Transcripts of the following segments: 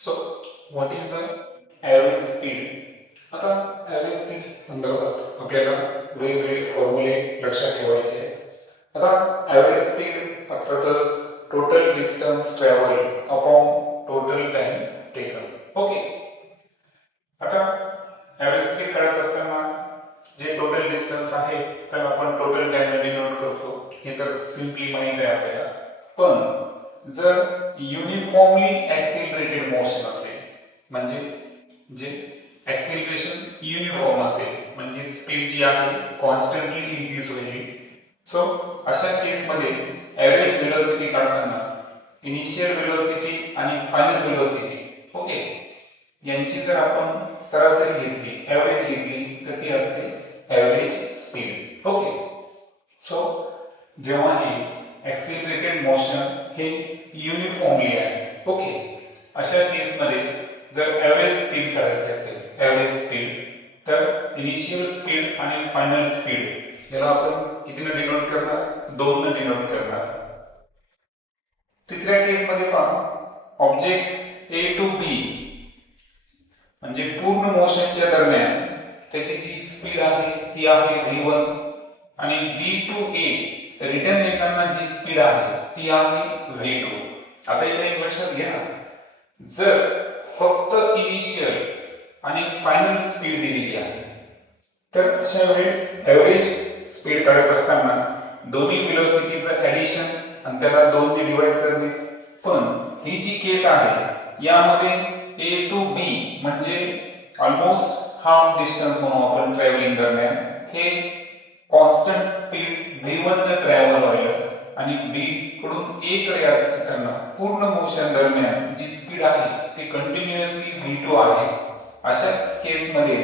So, what is the average speed? आता average speed संदर्भात आपल्याला वेगवेगळे फॉर्म्युले लक्षात ठेवायचे आहेत. आता ॲव्हरेज स्पीड अर्थातच total distance travel upon total time taken. Okay. आता ॲव्हरेज स्पीड काढत असताना जे टोटल डिस्टन्स आहे त्याला आपण टोटल टाइम मध्ये डिनोट करतो. हे तर सिम्पली माहित आहे आपल्याला. पण जर युनिफॉर्मली ॲक्सिलरेटेड मोशन असेल म्हणजे जे ॲक्सिलरेशन युनिफॉर्म असेल म्हणजे स्पीड जी आहे कॉन्स्टंटली इन्क्रीज होईल. सो अशा केसमध्ये ॲव्हरेज व्हेलॉसिटी काढताना इनिशियल व्हेलॉसिटी आणि फायनल व्हेलॉसिटी ओके यांची जर आपण सरासरी घेतली ॲव्हरेज घेतली तर ती असते ॲव्हरेज स्पीड. ओके. सो जेव्हा हे ॲक्सिलरेटेड मोशन हे युनिफॉर्मली आहे ओके अशा केसमध्ये जर ॲव्हरेज स्पीड काढायची असेल ॲव्हरेज स्पीड तर इनिशियल स्पीड आणि फायनल स्पीड याला आपण कितीने डिनोट करणार? 2 ने डिनोट करणार. तिसऱ्या केसमध्ये पहा ऑब्जेक्ट ए टू बी म्हणजे पूर्ण मोशनच्या दरम्यान त्याची जी स्पीड आहे ती आहे v1 आणि b टू a रिटर्न येताना जी स्पीड आहे ती आहे v2. आता इथे एक लक्षात घ्या जर फक्त इनिशियल आणि फायनल स्पीड दिलेली आहे तर अशा वेळेस ॲव्हरेज स्पीड काढत असताना दोन्ही व्हेलॉसिटीचं ॲडिशन आणि त्याला 2 ने डिवाइड करणे. पण ही जी केस आहे यामध्ये ए टू बी म्हणजे ऑलमोस्ट हाफ डिस्टन्स म्हणून आपण ट्रॅव्हलिंग दरम्यान हे कॉन्स्टंट स्पीड v1 ने ट्रॅव्हल व्हायला आणि b कडून a कडे येताना पूर्ण मोशन दरम्यान जी स्पीड आहे ती कंटिन्युअसली v2 आहे. अशा केस मध्ये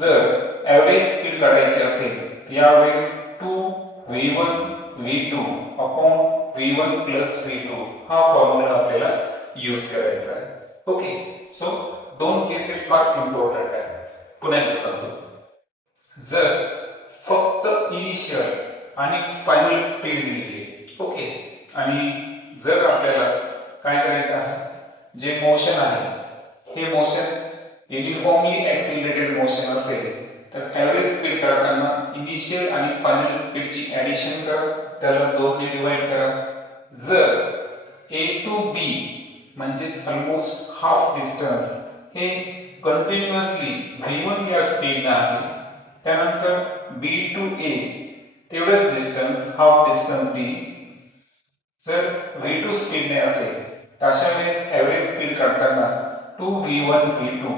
जर ॲव्हरेज स्पीड काढायची असेल यावेळेस 2v1 v2 upon v1 plus v2 हा फॉर्म्युला आपल्याला यूज करायचा आहे. ओके. सो दोन केसेस फार इम्पॉर्टंट आहे. पुन्हा एकदा सांगतो. जर फक्त इनिशियल आणि फायनल स्पीड दिलेली आहे ओके आणि जर आपल्याला काय करायचं आहे जे मोशन आहे हे मोशन युनिफॉर्मली ॲक्सिलरेटेड मोशन असेल तर ॲव्हरेज स्पीड काढताना इनिशियल आणि फायनल स्पीडची ॲडिशन करा त्याला 2 ने डिवाइड करा. जर ए टू बी म्हणजे ऑलमोस्ट हाफ डिस्टन्स हे कंटिन्युअसली v1 या स्पीडने आहे त्यानंतर b टू a तेवढंच डिस्टन्स हाफ डिस्टन्स d जर v2 स्पीडने असेल तर अशा वेळेस ॲव्हरेज स्पीड काढताना 2v1 v2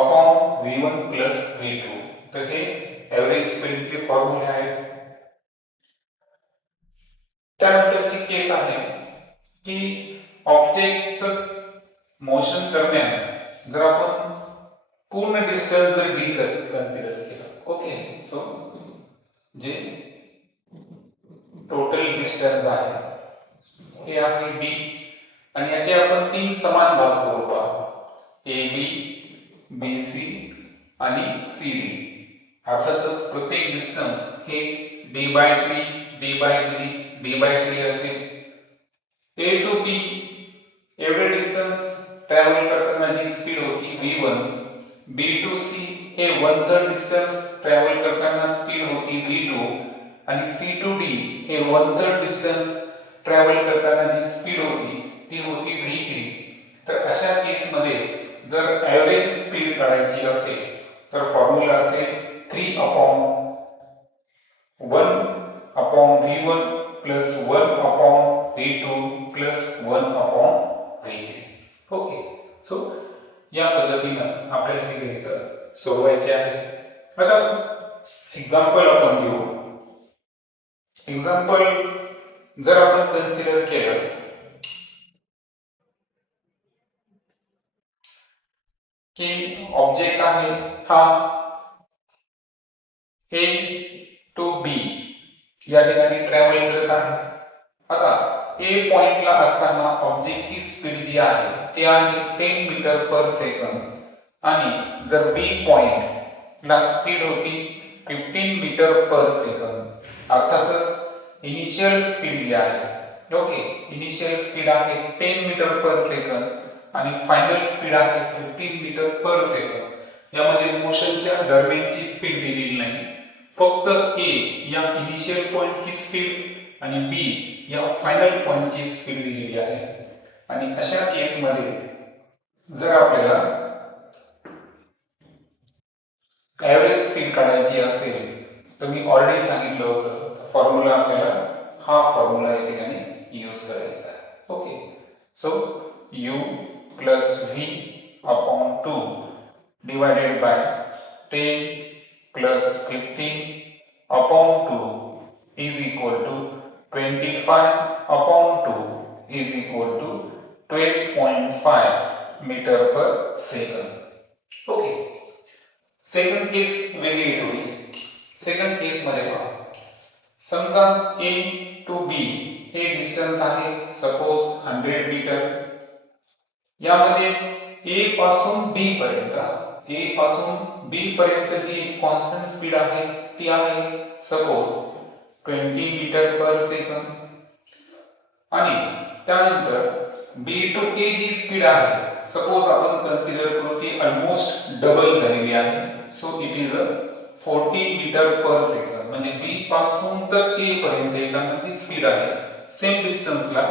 upon v1 plus v2 तर हे ॲव्हरेज स्पीडचे फॉर्म्युले आहेत. त्यानंतरची केस आहे की ऑब्जेक्टचं मोशन दरम्यान जर आपण पूर्ण डिस्टन्स जर d कन्सिडर केला ओके सो जे टोटल डिस्टन्स आहे हे आहे d आणि याचे आपण 3 समान भाग करू पहा AB BC आणि CD. अर्थातच प्रत्येक डिस्टन्स हे d/3 d/3 d/3 असेल. A टू B एवढे डिस्टन्स ट्रॅव्हल करताना जी स्पीड होती v1 B टू C हे 1/3 डिस्टन्स ट्रॅव्हल करताना स्पीड होती v2 आणि C टू D हे 1/3 डिस्टन्स ट्रॅव्हल करताना जी स्पीड होती ती होती v3. तर अशा केस मध्ये जर ॲव्हरेज स्पीड काढायची असेल तर फॉर्म्युला असेल 3 upon 1 upon v1 plus 1 upon v2 plus 1 upon v3. Okay. So या पद्धतीनं आपल्याला हे गणित सोडवायचे आहे. आता एक्झाम्पल आपण घेऊ. एक्झाम्पल जर आपण कन्सिडर केलं की ऑब्जेक्ट आहे हा A टू B या ठिकाणी ट्रॅव्हल करत आहे. आता A पॉइंटला असताना ऑब्जेक्टची स्पीड जी आहे ती आहे 10 मीटर पर सेकंद आणि जर B पॉइंटला स्पीड होती 15 मीटर पर सेकंद. अर्थातच इनिशियल स्पीड जी आहे ओके इनिशियल स्पीड आहे 10 मीटर पर सेकंद आणि फायनल स्पीड आहे 15 मीटर पर सेकंद। यामध्ये मोशनच्या दरम्यानची स्पीड दिलेली नाही, फक्त ए या इनिशियल पॉइंटची स्पीड आणि बी या फायनल पॉइंटची स्पीड दिलेली आहे। आणि अशा केसमध्ये जर आपल्याला ॲव्हरेज स्पीड काढायची असेल तर मी ऑलरेडी सांगितलं होतं, फॉर्म्युला आपल्याला हा फॉर्म्युला या ठिकाणी यूज करायचा आहे। Okay, so u plus v upon 2 divided by 10 plus 15 upon 2 is equal to 25 upon 2 is equal to 12.5 meter per second. Okay, second case वेगळी आहे थोडी। सेकंड केस मध्ये पहा, समजा A to B हे डिस्टन्स आहे सपोज 100 मीटर। यामध्ये A पासून B पर्यंत जी कॉन्स्टंट स्पीड आहे ती आहे सपोज 20 मीटर पर सेकंद। आणि त्यानंतर B to A जी स्पीड आहे सपोज आपण कन्सिडर करू की ऑलमोस्ट डबल झालेली आहे, so it is 40 metre per second. म्हणजे B पासून तर A पर्यंत येतानाची स्पीड आहे सेम डिस्टन्सला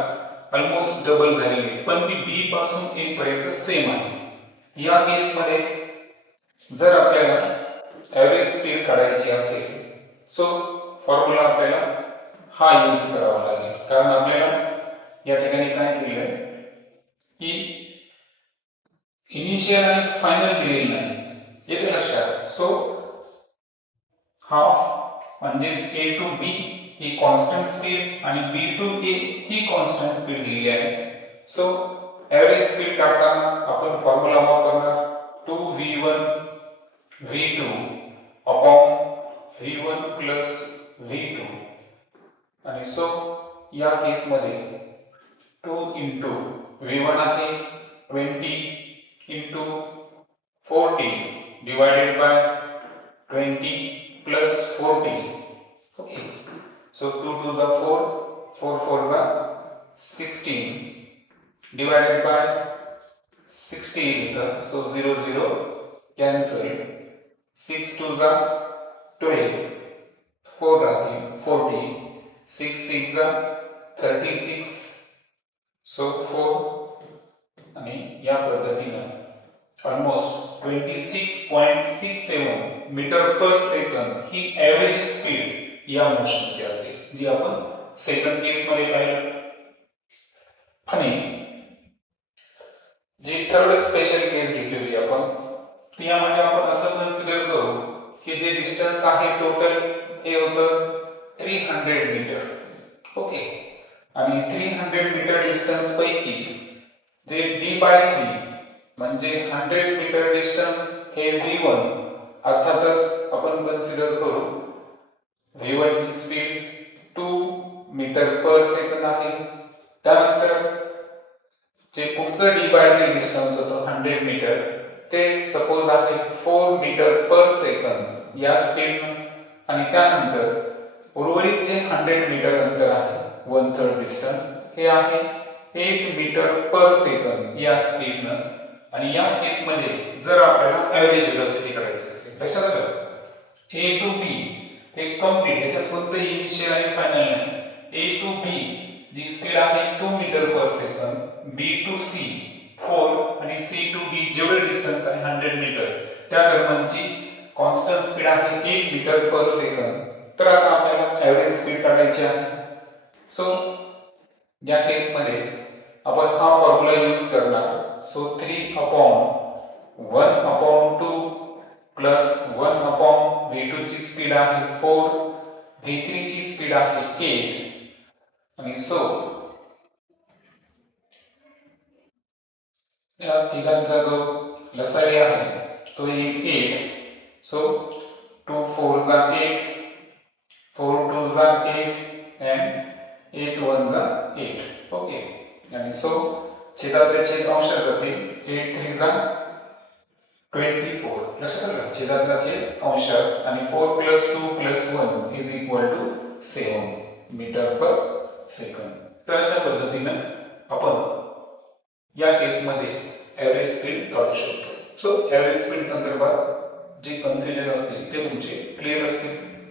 ऑलमोस्ट डबल झालेली आहे, पण ती B पासून A पर्यंत सेम आहे। या केस मध्ये जर आपल्याला ॲव्हरेज स्पीड काढायची असेल सो फॉर्म्युला आपल्याला हा यूज करावा लागेल, कारण आपल्याला या ठिकाणी काय केलेलं आहे की इनिशियल आणि फायनल दिलेलं नाही, येते लक्षात। सो हाफ म्हणजे A to B he constant speed आणि B to A he constant speed दिलेली आहे। सो ॲव्हरेज स्पीड काढताना आपण फॉर्म्युला वापरणार 2v1 v2 upon v1 plus v2। आणि सो या केस मध्ये 2 into v1 आहे 20 into 40 divided by 20 plus 40। okay, so 2 to the 4, 4 4 the 16 divided by 16 so 0 0 cancel, 6 to the 12, 4 राहतील 40, 6 6 the 36 so 4। आणि या पद्धतीने ऑलमोस्ट 26.67 मीटर पर सेकंद ही average speed या मोशनची असेल, जी आपण सेकंड केस मध्ये पाहिलं। आणि जी थर्ड स्पेशल केस घेतलेली आपण त्यामध्ये आपण असं कन्सिडर करू की जे डिस्टन्स आहे टोटल हे होतं 300 मीटर। ओके, आणि 300 मीटर डिस्टन्स पैकी जे d/3 म्हणजे 100 मीटर डिस्टन्स हे v1 अर्थातच आपण कन्सिडर करू v1 ची स्पीड 2 मीटर पर सेकंद आहे। त्यानंतर जे पुढचं d/3 डिस्टन्स होतं 100 मीटर ते सपोज आहे 4 मीटर पर सेकंद या स्पीडनं। आणि त्यानंतर उर्वरित जे 100 मीटर अंतर आहे 1/3 डिस्टन्स हे आहे 8 मीटर पर सेकंद या स्पीडनं। आणि या केस मध्ये जर आपल्याला ॲव्हरेज व्हेलॉसिटी काढायची असेल, लक्षात आलं A to B हे कंप्लीट, याच्यात कोणतंही इनिशियल आणि फायनल नाही। A to B जी स्पीड आहे 2 metre per second, B to C 4 आणि C to D जेवढे डिस्टन्स आहे 100 मीटर त्या दरम्यानची कॉन्स्टंट स्पीड आहे 1 मीटर पर सेकंद। तर आता आपल्याला ॲव्हरेज स्पीड काढायची आहे। सो या केस मध्ये आपण हा फॉर्म्युला यूज करणार। So 3 upon 1 upon 2 plus 1 upon v2 ची स्पीड आहे 4, v3 ची स्पीड आहे 8। आणि सो या तिघांचा जो लसावी आहे तो येईल 8। सो 2 4 जा 8, 4 2 जा 8 and 8 1 जा 8। ओके, आणि सो छेदातले छेद अंशात जातील, 8 3 जा 24। लक्षात आलं, छेदातला छेद अंशात। आणि 4 plus 2 plus 1 is equal to 7 metre per second. तर अशा पद्धतीने आपण या केस मध्ये ॲव्हरेज स्पीड काढू शकतो. सो ॲव्हरेज स्पीड संदर्भात जे कन्फ्युजन असतील ते तुमचे क्लिअर